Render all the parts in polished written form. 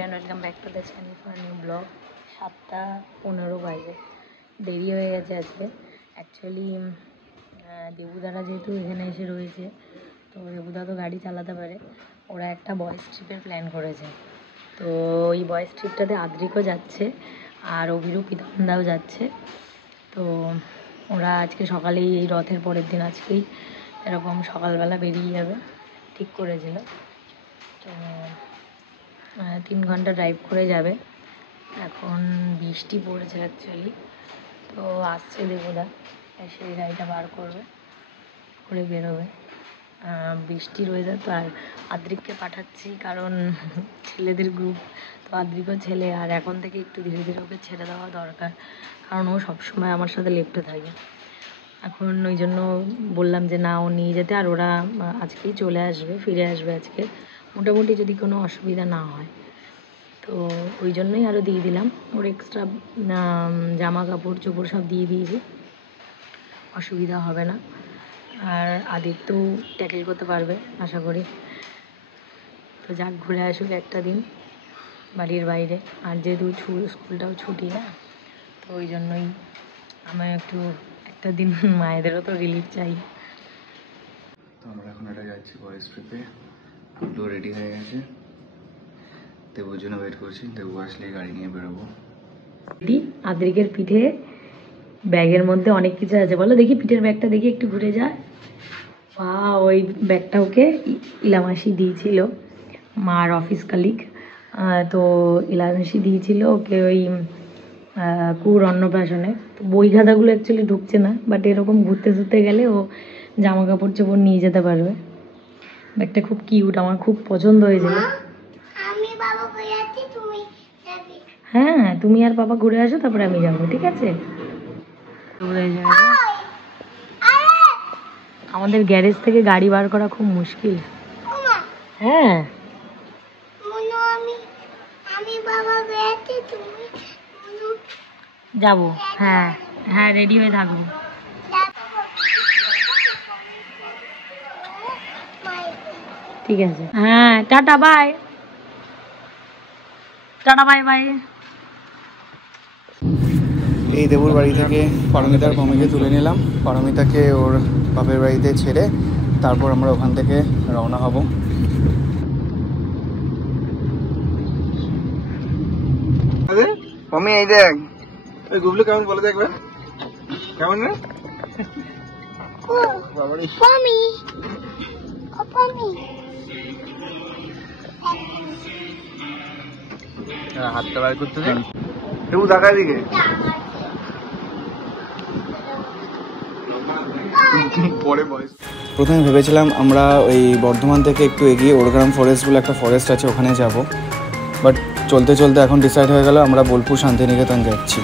Everyone, welcome back to the channel for new blog. 7:15 বাজে, দেরি হয়ে গেছে আজকে। অ্যাকচুয়ালি দেবুদারা যেহেতু এখানে এসে রয়েছে, তো দেবুদা তো গাড়ি চালাতে পারে, ওরা একটা বয়েজ ট্রিপের প্ল্যান করেছে। তো ওই বয়েজ ট্রিপটাতে আদ্রিকও যাচ্ছে আর অভিরূপ পিতামদাও যাচ্ছে। তো ওরা আজকে সকালেই, এই রথের পরের দিন আজকেই এরকম সকালবেলা বেরিয়ে যাবে ঠিক করেছিল। তো 3 ঘন্টা ড্রাইভ করে যাবে। এখন বৃষ্টি পড়েছে অ্যাকচুয়ালি, তো আসছে দেবুদা, এসে গাড়িটা বার করবে, করে বেরোবে। বৃষ্টির ওয়েদার তো। আর আদ্রিককে পাঠাচ্ছি কারণ ছেলেদের গ্রুপ, তো আদ্রিকও ছেলে, আর এখন থেকে একটু ধীরে ধীরে ওকে ছেড়ে দেওয়া দরকার, কারণ ও সবসময় আমার সাথে লেপ্টে থাকে। এখন ওই জন্য বললাম যে না, ও নিয়ে যেতে। আর ওরা আজকেই চলে আসবে, ফিরে আসবে আজকে মোটামুটি, যদি কোনো অসুবিধা না হয়। তো ওই জন্যই আরও দিয়ে দিলাম, ওর এক্সট্রা জামা কাপড় চোপড় সব দিয়ে দিয়েছি, অসুবিধা হবে না। আর আদিত্য ট্যাকেল করতে পারবে আশা করি। তো যাক, ঘুরে আসুক একটা দিন বাড়ির বাইরে। আর যেহেতু স্কুলটাও ছুটি না, তো ওই জন্যই আমার একটু একটা দিন মায়েদেরও তো রিলিফ চাই। তো আমরা এখন এটা যাচ্ছি বয়েজ ট্রিপে। গুড্ডু রেডি হয়ে গেছে, দেবুর জন্য ওয়েট করছি। দেবু আসলে গাড়ি নিয়ে বেরোবো। আদ্রিকের পিঠে ব্যাগের মধ্যে অনেক কিছু আছে, বলো দেখি, পিঠের ব্যাগটা দেখি, একটু ঘুরে যায়। ওই ব্যাগটা ওকে ইলামাসি দিয়েছিল, মার অফিস কালিগ। তো ইলামাসি দিয়েছিল ওকে ওই কুর অন্নপ্রাশনে। তো বই খাতাগুলো অ্যাকচুয়ালি ঢুকছে না, বাট এরকম ঘুরতে ঘুরতে গেলে ও জামা কাপড় চোপড় নিয়ে যেতে পারবে। ব্যাগটা খুব কিউট, আমার খুব পছন্দ হয়েছিল। হ্যাঁ, তুমি আর বাবা ঘুরে আসো, তারপরে আমি যাবো, ঠিক আছে? আমাদের গ্যারেজ থেকে গাড়ি বার করা খুব মুশকিল। হ্যাঁ, যাবো। হ্যাঁ হ্যাঁ, রেডি হয়ে থাকবো। ঠিক আছে, হ্যাঁ, tata bye. Tata bye bye. এই দেবুর বাড়ি থেকে পারমিতার মমিকে তুলে নিলাম। পারমিতাকে ওর বাপের বাড়িতে ছেড়ে তারপর আমরা ওখান থেকে রওনা হব। মমি এই দেখ, ওই গুবলু কেমন বলে দেখবে, কেমন রে? হাতটা বার করতে দেন, দেবু তাকায় দিকে। প্রথমে ভেবেছিলাম আমরা ওই বর্ধমান থেকে একটু এগিয়ে ওরগ্রাম ফরেস্ট বলে একটা ফরেস্ট আছে, ওখানে যাব। বাট চলতে চলতে এখন ডিসাইড হয়ে গেল আমরা বোলপুর শান্তিনিকেতন যাচ্ছি।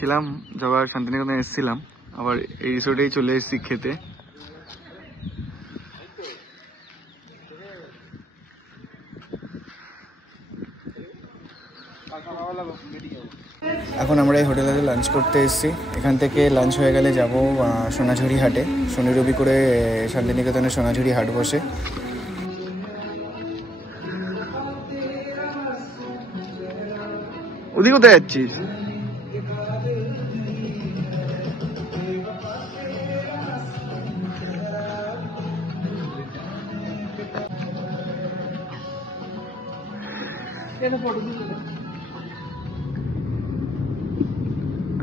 ছিলাম যখন শান্তিনিকেতনে এসেছিলাম, আবার এই রিসোর্টেই চলে এসেছি খেতে। এখন আমরা এই হোটেলে লাঞ্চ করতে এসেছি। এখান থেকে লাঞ্চ হয়ে গেলে যাব সোনাঝুরি হাটে। শনি রবি করে শান্তিনিকেতনে সোনাঝুরি হাট বসে। ওদিকে কোথায় যাচ্ছিস?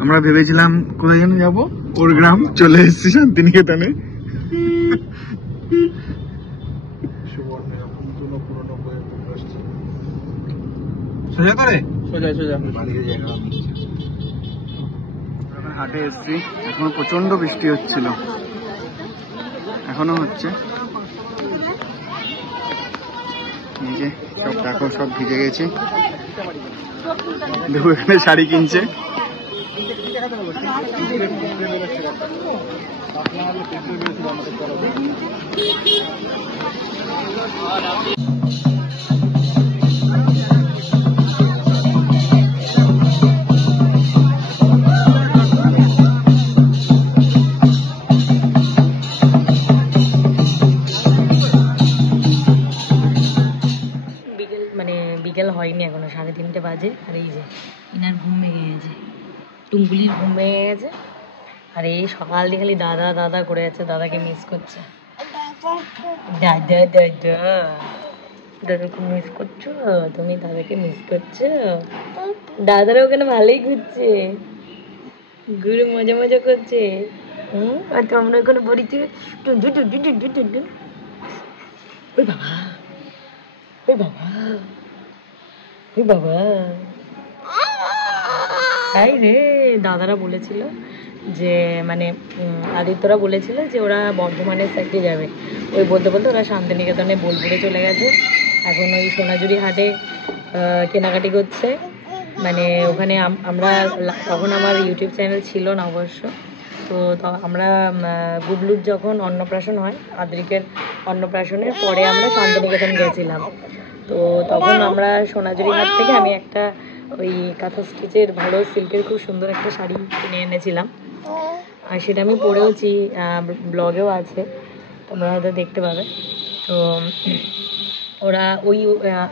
আমরা ভেবেছিলাম কোথায় যেন যাবো, ওর গ্রাম, চলে এসেছি শান্তিনিকেতনে। সোজা করে সোজা সোজা হাটে এসেছি। এখনো প্রচন্ড বৃষ্টি হচ্ছিল, এখনো হচ্ছে। এই যে সব দেখো, সব ভিজে গেছে। দেখো এখানে শাড়ি কিনছে। বিকেল হয়নি এখনো, 3:30 বাজে। আর এই যে ইনার ঘুম ভেঙে গেছে, টুঙ্গুলির ঘুম ভেঙে গেছে। আর এই সকাল দিয়ে খালি দাদা দাদা করে যাচ্ছে, দাদাকে মিস করছে। দাদা দাদা দাদাকে মিস করছো তুমি? দাদাকে মিস করছো? দাদারা ওখানে ভালোই ঘুরছে, ঘুরে মজা মজা করছে। আর তো আমরা ওখানে বড়িতে ওই বাবা, ওই বাবা, ওই বাবা। তাই রে, দাদারা বলেছিল যে মানে আদিত্যরা বলেছিল যে ওরা বর্ধমানের সাইডে যাবে। ওই বলতে বলতে ওরা শান্তিনিকেতনে বোলপুরে চলে গেছে। এখন ওই সোনাঝুরি হাটে কেনাকাটি করছে। মানে ওখানে আমরা তখন আমার ইউটিউব চ্যানেল ছিল না অবশ্য। তো আমরা গুডলুর যখন অন্নপ্রাশন হয়, আদ্রিকের অন্নপ্রাশনের পরে আমরা শান্তিনিকেতন গেছিলাম। তো তখন আমরা সোনাঝুরি হাট থেকে আমি একটা ওই কাঁথা স্টিচের ভালো সিল্কের খুব সুন্দর একটা শাড়ি কিনে এনেছিলাম। আর সেটা আমি পরেওছি, ব্লগেও আছে, তোমরা হয়তো দেখতে পাবে। তো ওরা ওই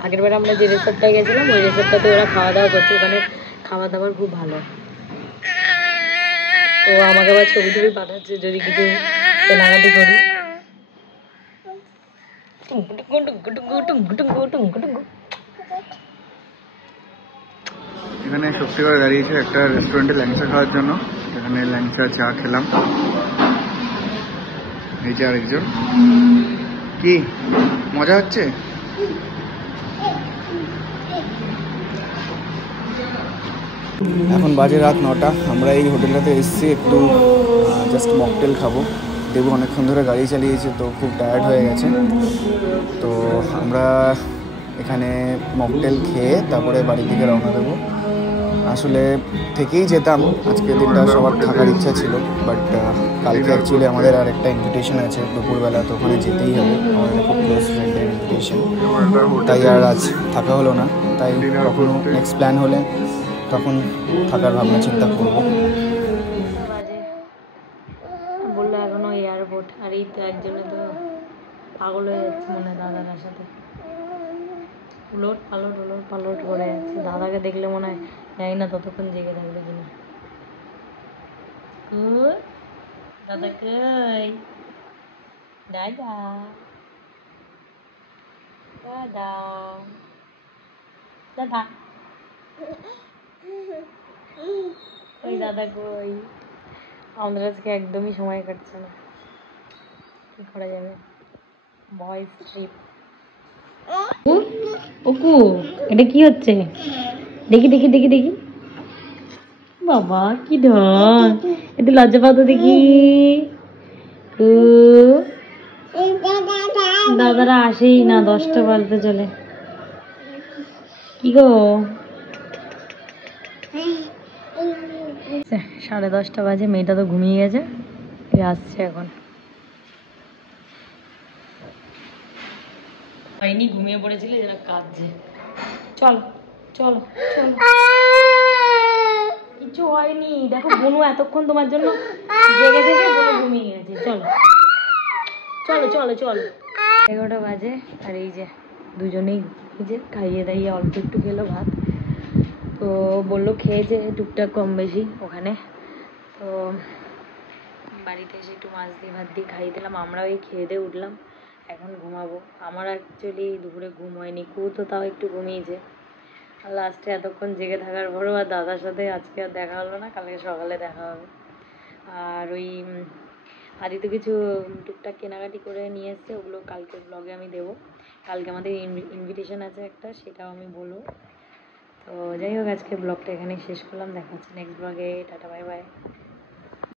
আগের বার আমরা যে রিসর্টটায় গেছিলাম, ওই রিসর্টটাতে ওরা খাওয়া দাওয়া করছে। ওখানে খাওয়া দাওয়ার খুব ভালো। তো আমাকে আবার ছবি টবি পাঠাচ্ছে যদি কিছু কেনাকাটি করি। এখানে শক্তিগড় দাঁড়িয়েছে একটা রেস্টুরেন্টে ল্যাংচা খাওয়ার জন্য। এখানে ল্যাংচা চা খেলাম। এই যে আরেকজন, কি মজা হচ্ছে। এখন বাজে রাত 9টা। আমরা এই হোটেলটাতে এসেছি একটু জাস্ট মকটেল খাবো। দেবু অনেকক্ষণ ধরে গাড়ি চালিয়েছে, তো খুব টায়ার্ড হয়ে গেছে। তো আমরা এখানে মকটেল খেয়ে তারপরে বাড়ির দিকে রওনা দেবো। আসলে থেকেই যেতাম, আজকের দিনটা সবার থাকার ইচ্ছা ছিল, বাট কালকে অ্যাকচুয়ালি আমাদের আর একটা ইনভিটেশন আছে দুপুরবেলা, তো ওখানে যেতেই হবে। আমাদের খুব ক্লোজ ফ্রেন্ডের ইনভিটেশন, তাই আর আজ থাকা হলো না। তাই কখনো নেক্সট প্ল্যান হলে তখন থাকার ভাবনা চিন্তা করবো। বললো এখনো এয়ারপোর্ট। আর এই তো একজনে তো পাগল হয়ে যাচ্ছে মনে দাদার সাথে, উলট পালট করে যাচ্ছে। দাদাকে দেখলে মনে হয় জানি না ততক্ষণ জেগে থাকবে কিনা। দাদা কই? দাদা দাদা দাদা, ওই দাদা কই? আমাদের আজকে একদমই সময় কাটছে না, কি করা যাবে। Voice trip. ওকু, এটা কি হচ্ছে? দেখি দেখি দেখি দেখি। বাবা কি ঢং, একটু লজ্জা পাও তো দেখি। দাদারা আসেই না, 10টা বাজতে চলে। কি গো, 10:30 বাজে। মেয়েটা তো ঘুমিয়ে গেছে, আসছে এখন। হয়নি, ঘুমিয়ে পড়েছিল, এরা কাঁদছে। চল চলো চলো, কিছু হয়নি। দেখো বনু এতক্ষণ তোমার জন্য জেগে থেকে বনু ঘুমিয়ে গেছে। চলো চলো চলো চলো। 11টা বাজে আর এই যে দুজনেই এই যে খাইয়ে দাইয়ে অল্প একটু খেলো ভাত। তো বললো খেয়েছে টুকটাক কম বেশি ওখানে। তো বাড়িতে এসে একটু মাছ দিয়ে ভাত দিয়ে খাইয়ে দিলাম। আমরাও এই খেয়ে দিয়ে উঠলাম, এখন ঘুমাবো। আমার অ্যাকচুয়ালি দুপুরে ঘুম হয়নি, কু তো তাও একটু ঘুমিয়েছে। আর লাস্টে এতক্ষণ জেগে থাকার পরেও আর দাদার সাথে আজকে আর দেখা হলো না, কালকে সকালে দেখা হবে। আর ওই আদি তো কিছু টুকটাক কেনাকাটি করে নিয়ে এসছে, ওগুলো কালকের ব্লগে আমি দেবো। কালকে আমাদের ইনভিটেশন আছে একটা, সেটাও আমি বলবো। তো যাই হোক, আজকে ব্লগটা এখানেই শেষ করলাম। দেখা হচ্ছে নেক্সট ব্লগে। Tata bye bye.